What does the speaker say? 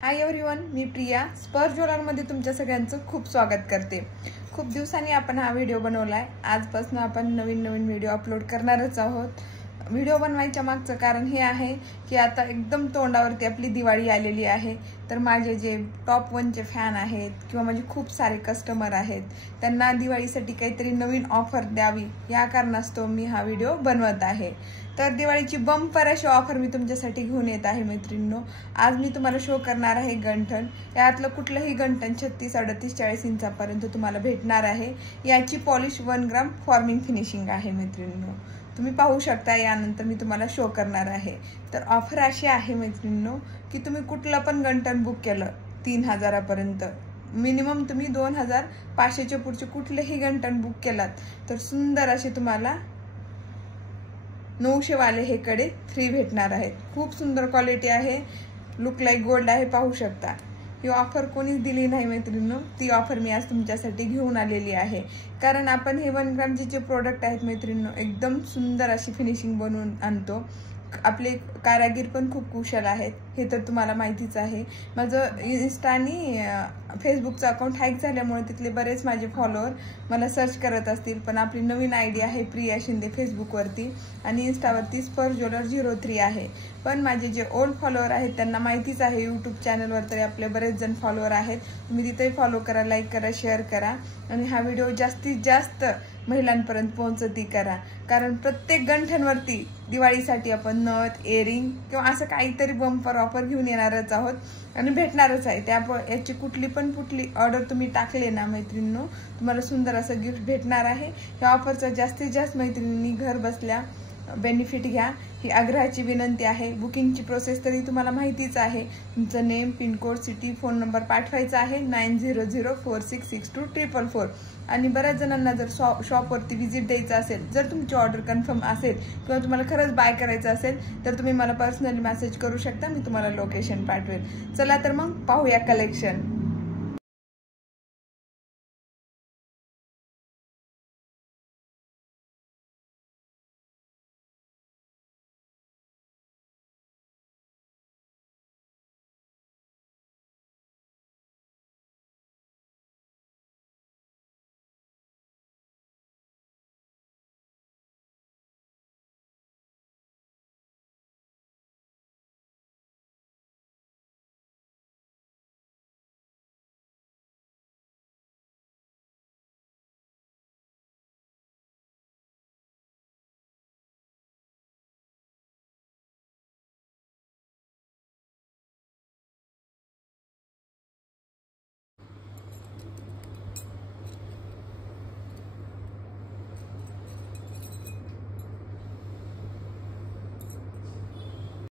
Hi everyone, मी प्रिया स्पर्श ज्वेलरमध्ये तुमच्या सगळ्यांचं खूप स्वागत करते। खूप दिवसांनी आपण हा व्हिडिओ बनवलाय। आजपासून आपण नवीन व्हिडिओ अपलोड करणारच आहोत। व्हिडिओ बनवायच्या मागचं कारण हे आहे की आता एकदम तोंडावरती आपली दिवाळी आलेली आहे। तर माझे जे टॉप 1 चे फॅन आहेत किंवा माझे खूप सारे कस्टमर आहेत, त्यांना दिवाळीसाठी काहीतरी नवीन ऑफर द्यावी या कारणास्तव मी हा व्हिडिओ बनवत आहे। तर दिवाळीची बंपर अशी ऑफर मी तुमच्यासाठी घेऊन येत आहे मैत्रिणींनो। आज मी तुम्हाला शो करणार आहे गंठन। यातलं कुठलंही गंठन 36, 38, 40 इंचापर्यंत तुम्हाला भेटणार आहे। याची पॉलिश 1 ग्राम फॉर्मिंग फिनिशिंग आहे मैत्रिणींनो, तुम्ही पाहू शकता। यानंतर मी तुम्हाला शो करणार आहे। तर ऑफर अशी आहे मैत्रिणींनो की तुम्ही कुठलं पण गंठन बुक केलं 3000 पर्यंत, मिनिमम तुम्ही 2500 च्या पुढचे कुठलेही गंठन बुक केलात तर सुंदर असे तुम्हाला 900 वाले हे कडे फ्री भेटणार आहेत। खूप सुंदर क्वालिटी आहे, लुक लाईक गोल्ड आहे, पाहू शकता। ही ऑफर कोणीच दिली नाही मैत्रिणींनो, ती ऑफर मी आज तुमच्यासाठी घेऊन आलेली आहे। कारण आपण हे 1 ग्रामचे जे प्रोडक्ट आहेत मैत्रिणींनो, एकदम सुंदर अशी फिनिशिंग बनवून आणतो। आपले कारागीर पण खूप कुशल आहेत, हे तर तुम्हाला माहितीच आहे। माझं इन्स्टा आणि फेसबुकचं अकाउंट हॅक झाल्यामुळे तिथले बरेच माझे फॉलोअर मला सर्च करत असतील, पण आपली नवीन आयडी आहे प्रिया शिंदे फेसबुकवरती आणि इन्स्टावरती स्पर्श ज्वेलर 03 आहे। पण माझे जे ओल्ड फॉलोअर आहेत त्यांना माहितीच आहे, यूट्यूब चॅनलवर तरी आपले बरेच जण फॉलोअर आहेत। तुम्ही तिथेही फॉलो करा, लाईक करा, शेअर करा आणि हा व्हिडिओ जास्तीत जास्त महिलांपर्यंत पोहोचती करा। कारण प्रत्येक गंठनवरती दिवाळीसाठी आपण नथ, इयरिंग किंवा असं काहीतरी बंपर ऑफर घेऊन येणारच आहोत आणि भेटणारच आहे। त्यामुळे याची कुठली ऑर्डर तुम्ही टाकले ना मैत्रिणींनो, तुम्हाला सुंदर असं गिफ्ट भेटणार आहे। या ऑफरचा जास्तीत जास्त मैत्रिणींनी घर बसल्या बेनिफिट घ्या, ही आग्रहाची विनंती आहे। बुकिंगची प्रोसेस तरी तुम्हाला माहितीच आहे। तुमचं name, pincode, city, phone number पाठवायचा आहे 9004662444 आणि बऱ्याच जणांना जर शॉपवरती व्हिजिट द्यायचं असेल, जर तुमची ऑर्डर कन्फर्म असेल किंवा तुम्हाला खरंच बाय करायचं असेल तर तुम्ही मला पर्सनली मेसेज करू शकता, मी तुम्हाला लोकेशन पाठवेल। चला तर मग पाहूया कलेक्शन।